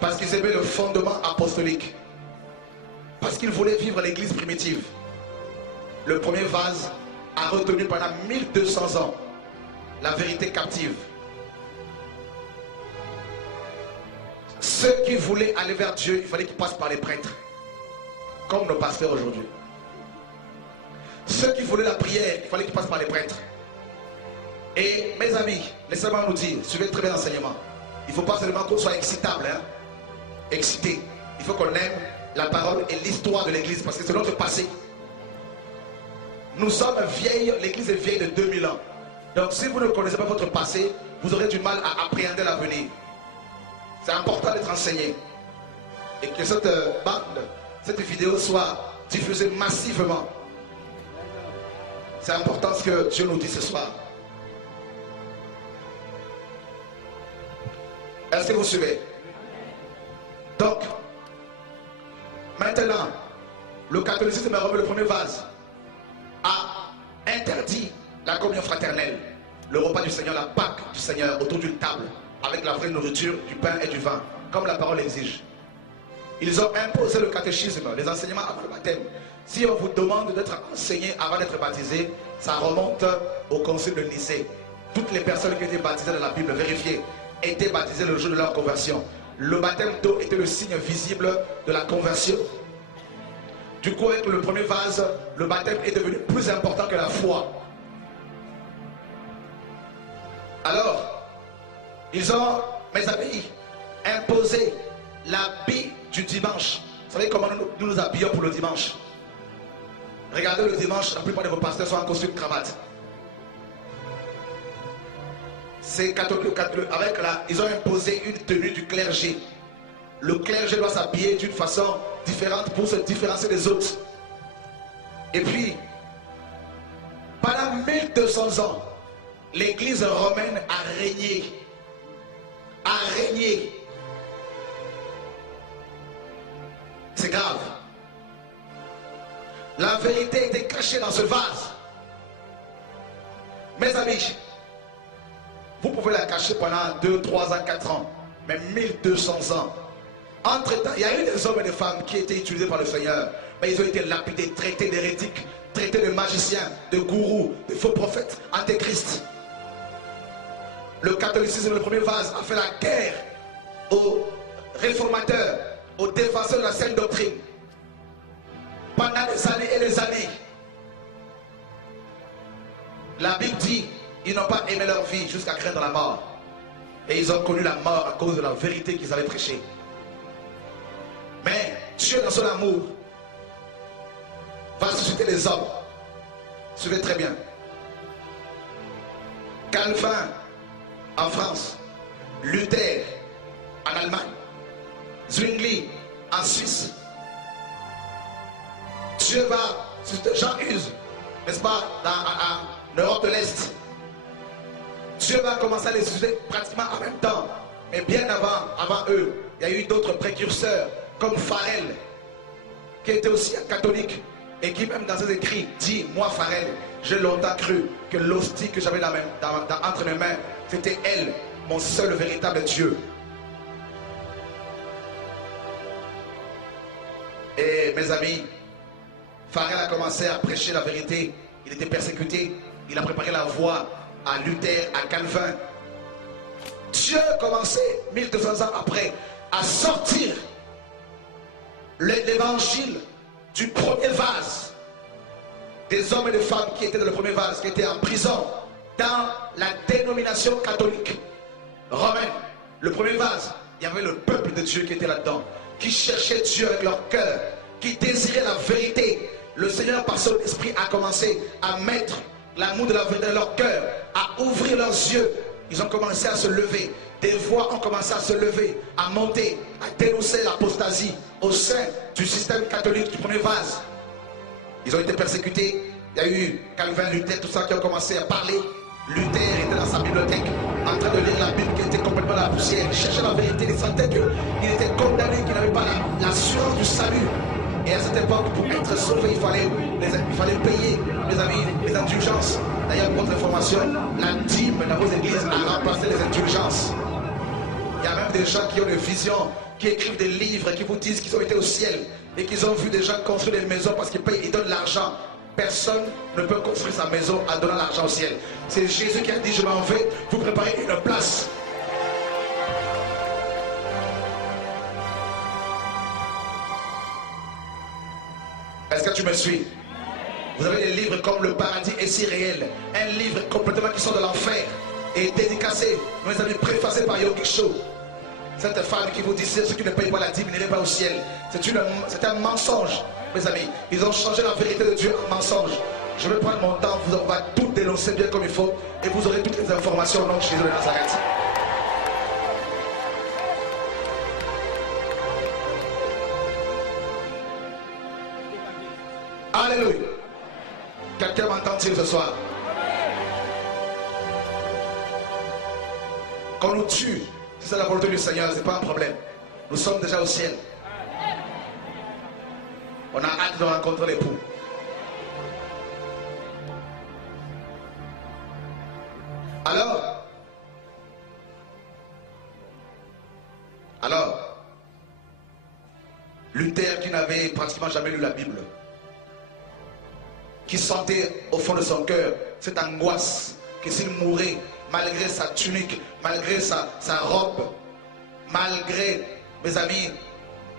Parce qu'ils aimaient le fondement apostolique. Parce qu'ils voulaient vivre l'église primitive. Le premier vase a retenu pendant 1200 ans la vérité captive. Ceux qui voulaient aller vers Dieu, il fallait qu'ils passent par les prêtres. Comme nos pasteurs aujourd'hui. Ceux qui voulaient la prière, il fallait qu'ils passent par les prêtres. Et mes amis, laissez-moi nous dire, suivez très bien l'enseignement. Il ne faut pas seulement qu'on soit excitable, hein, excité. Il faut qu'on aime la parole et l'histoire de l'église, parce que c'est notre passé. Nous sommes vieilles, l'église est vieille de 2000 ans. Donc si vous ne connaissez pas votre passé, vous aurez du mal à appréhender l'avenir. C'est important d'être enseigné. Et que cette bande, cette vidéo soit diffusée massivement. C'est important ce que Dieu nous dit ce soir. Est-ce que vous suivez? Donc, maintenant, le catholicisme a remis le premier vase, a interdit la communion fraternelle, le repas du Seigneur, la Pâque du Seigneur autour d'une table, avec la vraie nourriture, du pain et du vin, comme la parole exige. Ils ont imposé le catéchisme, les enseignements avant le baptême. Si on vous demande d'être enseigné avant d'être baptisé, ça remonte au concile de Nicée. Toutes les personnes qui étaient baptisées dans la Bible, vérifiées, étaient baptisées le jour de leur conversion. Le baptême d'eau était le signe visible de la conversion. Du coup, avec le premier vase, le baptême est devenu plus important que la foi. Alors, ils ont, mes amis, imposé l'habit du dimanche. Vous savez comment nous nous habillons pour le dimanche? Regardez le dimanche, la plupart de vos pasteurs sont en costume cravate. C'est catholique, ils ont imposé une tenue du clergé. Le clergé doit s'habiller d'une façon différente pour se différencier des autres. Et puis, pendant 1200 ans, l'église romaine a régné. A régné. C'est grave. La vérité était cachée dans ce vase. Mes amis, vous pouvez la cacher pendant 2, 3 ans, 4 ans. Mais 1200 ans. Entre-temps, il y a eu des hommes et des femmes qui étaient utilisés par le Seigneur. Mais ils ont été lapidés, traités d'hérétiques, traités de magiciens, de gourous, de faux prophètes, antéchrist. Le catholicisme, le premier vase, a fait la guerre aux réformateurs, aux défenseurs de la saine doctrine. Pendant des années et des années. La Bible dit, ils n'ont pas aimé leur vie jusqu'à craindre la mort. Et ils ont connu la mort à cause de la vérité qu'ils avaient prêchée. Mais Dieu, dans son amour, va susciter les hommes. Suivez très bien. Calvin en France, Luther en Allemagne, Zwingli en Suisse. Dieu va susciter Jean Hus, n'est-ce pas, en Europe de l'Est. Dieu va commencer à les susciter pratiquement en même temps. Mais bien avant eux, il y a eu d'autres précurseurs comme Farel, qui était aussi un catholique et qui même dans ses écrits dit, moi Farel, j'ai longtemps cru que l'hostie que j'avais entre mes mains, c'était elle, mon seul véritable Dieu. Et mes amis, Farel a commencé à prêcher la vérité, il était persécuté, il a préparé la voie à Luther, à Calvin. Dieu commençait 1200 ans après à sortir l'évangile du premier vase, des hommes et des femmes qui étaient dans le premier vase, qui étaient en prison dans la dénomination catholique romaine. Le premier vase, il y avait le peuple de Dieu qui était là-dedans, qui cherchait Dieu avec leur cœur, qui désirait la vérité. Le Seigneur par son esprit a commencé à mettre l'amour de la vérité dans leur cœur, à ouvrir leurs yeux. Ils ont commencé à se lever. Des voix ont commencé à se lever, à monter, à dénoncer l'apostasie au sein du système catholique du premier vase. Ils ont été persécutés. Il y a eu Calvin, Luther, tout ça qui ont commencé à parler. Luther était dans sa bibliothèque en train de lire la Bible qui était complètement dans la poussière. Il cherchait la vérité, il sentait qu'il était condamné, qu'il n'avait pas l'assurance du salut. Et à cette époque, pour être sauvé, il fallait payer, mes amis, les indulgences. D'ailleurs, pour votre information, la dîme dans vos églises a remplacé les indulgences. Il y a même même des gens qui ont des visions, qui écrivent des livres, qui vous disent qu'ils ont été au ciel et qu'ils ont vu des gens construire des maisons parce qu'ils payent, ils donnent l'argent. Personne ne peut construire sa maison en donnant l'argent au ciel. C'est Jésus qui a dit, je m'en vais vous préparer une place. Est-ce que tu me suis? Vous avez des livres comme Le paradis est si réel. Un livre complètement qui sort de l'enfer et dédicacé, mes amis, préfacé par Yogi Cho. Cette femme qui vous dit, ceux qui ne payent pas la dîme n'iraient pas au ciel. C'est un mensonge, mes amis. Ils ont changé la vérité de Dieu en mensonge. Je vais prendre mon temps, on va tout dénoncer bien comme il faut et vous aurez toutes les informations au nom de Jésus de Nazareth. Alléluia. Quelqu'un m'entend-il ce soir? Qu'on nous tue, si c'est la volonté du Seigneur, ce n'est pas un problème. Nous sommes déjà au ciel. On a hâte de rencontrer l'époux. Alors, Luther qui n'avait pratiquement jamais lu la Bible, qui sentait au fond de son cœur cette angoisse que s'il mourait, malgré sa tunique, malgré sa robe, malgré, mes amis,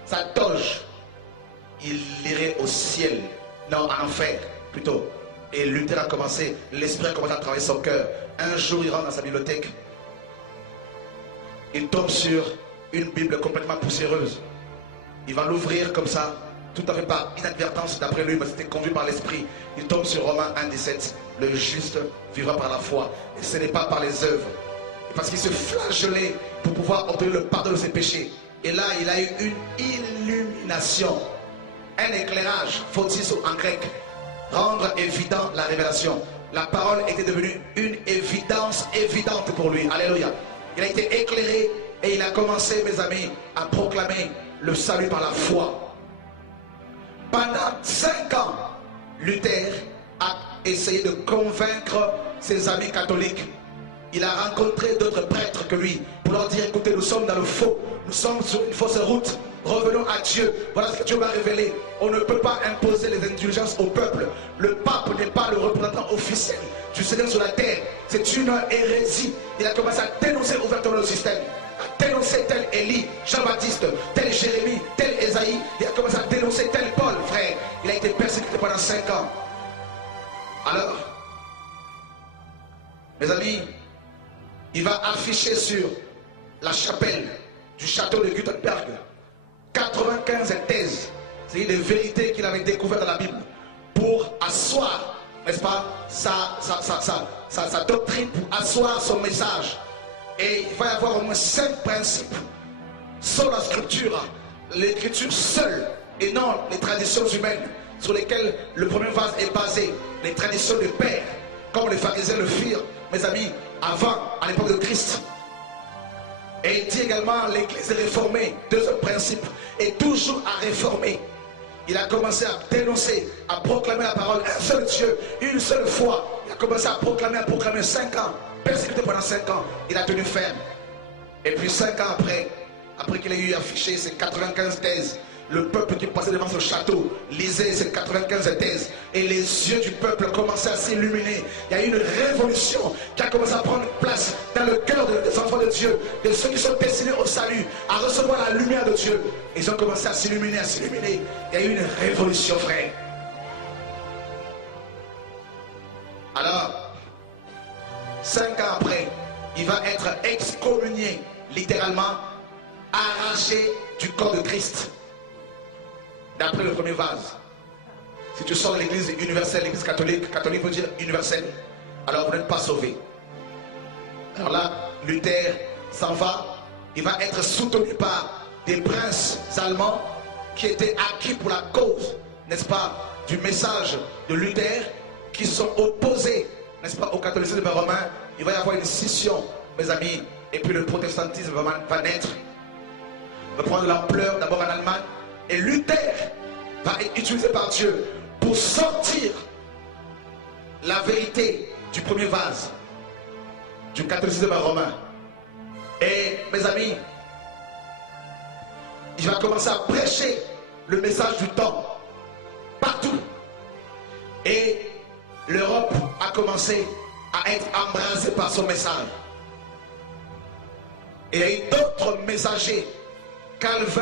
sa toge, il irait au ciel, non, en enfer plutôt. Et Luther a commencé, l'esprit a commencé à travailler son cœur. Un jour, il rentre dans sa bibliothèque, il tombe sur une Bible complètement poussiéreuse. Il va l'ouvrir comme ça, tout à fait par inadvertance, d'après lui, mais c'était conduit par l'esprit. Il tombe sur Romains 1,17. Le juste vivra par la foi, et ce n'est pas par les œuvres. Parce qu'il se flagellait pour pouvoir obtenir le pardon de ses péchés. Et là, il a eu une illumination, un éclairage, photis en grec, rendre évident la révélation. La parole était devenue une évidence évidente pour lui. Alléluia. Il a été éclairé et il a commencé, mes amis, à proclamer le salut par la foi. Pendant 5 ans, Luther a essayé de convaincre ses amis catholiques. Il a rencontré d'autres prêtres que lui pour leur dire, écoutez, nous sommes dans le faux, nous sommes sur une fausse route, revenons à Dieu, voilà ce que Dieu m'a révélé. On ne peut pas imposer les indulgences au peuple. Le pape n'est pas le représentant officiel du Seigneur sur la terre, c'est une hérésie. Il a commencé à dénoncer ouvertement le système, à dénoncer tel Élie, Jean-Baptiste, tel Jérémie, tel Ésaïe. Il a commencé à dénoncer tel Paul, frère. Il a été persécuté pendant 5 ans. Alors, mes amis, il va afficher sur la chapelle du château de Gutenberg 95 thèses, c'est-à-dire des vérités qu'il avait découvertes dans la Bible, pour asseoir, n'est-ce pas, sa doctrine, pour asseoir son message. Et il va y avoir au moins 5 principes sur la scripture, l'écriture seule, et non les traditions humaines sur lesquelles le premier vase est basé, les traditions des pères, comme les pharisiens le firent, mes amis, avant, à l'époque de Christ. Et il dit également, l'église est réformée, 2 principes, et toujours à réformer. Il a commencé à dénoncer, à proclamer la parole, un seul Dieu, une seule foi. Il a commencé à proclamer 5 ans, persécuté pendant 5 ans, il a tenu ferme. Et puis 5 ans après qu'il ait eu affiché ses 95 thèses, le peuple qui passait devant ce château lisait ces 95 thèses et les yeux du peuple commençaient à s'illuminer. Il y a eu une révolution qui a commencé à prendre place dans le cœur des enfants de Dieu, de ceux qui sont destinés au salut, à recevoir la lumière de Dieu. Ils ont commencé à s'illuminer, à s'illuminer. Il y a eu une révolution, frère. Alors, 5 ans après, il va être excommunié, littéralement, arraché du corps de Christ. D'après le premier vase. Si tu sors de l'église universelle, l'église catholique, catholique veut dire universelle, alors vous n'êtes pas sauvé. Alors là, Luther s'en va, il va être soutenu par des princes allemands qui étaient acquis pour la cause, n'est-ce pas, du message de Luther, qui sont opposés, n'est-ce pas, au catholicisme romain. Il va y avoir une scission, mes amis, et puis le protestantisme va naître, va prendre l'ampleur d'abord en Allemagne. Et Luther va être utilisé par Dieu pour sortir la vérité du premier vase du catholicisme romain. Et mes amis, il va commencer à prêcher le message du temps partout. Et l'Europe a commencé à être embrasée par son message. Et il y a eu d'autres messagers, Calvin,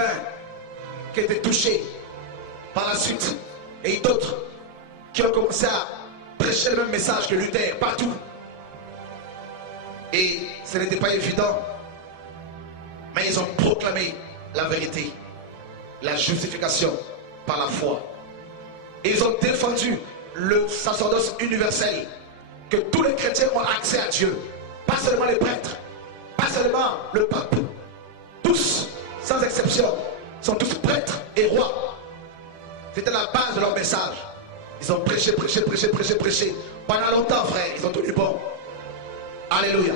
qui étaient touchés par la suite. Et d'autres qui ont commencé à prêcher le même message que Luther partout. Et ce n'était pas évident. Mais ils ont proclamé la vérité, la justification par la foi. Et ils ont défendu le sacerdoce universel, que tous les chrétiens ont accès à Dieu. Pas seulement les prêtres, pas seulement le pape. Tous, sans exception, sont tous prêtres et rois. C'était la base de leur message. Ils ont prêché, prêché, prêché, prêché, prêché. Pendant longtemps, frère, ils ont tenu bon. Alléluia.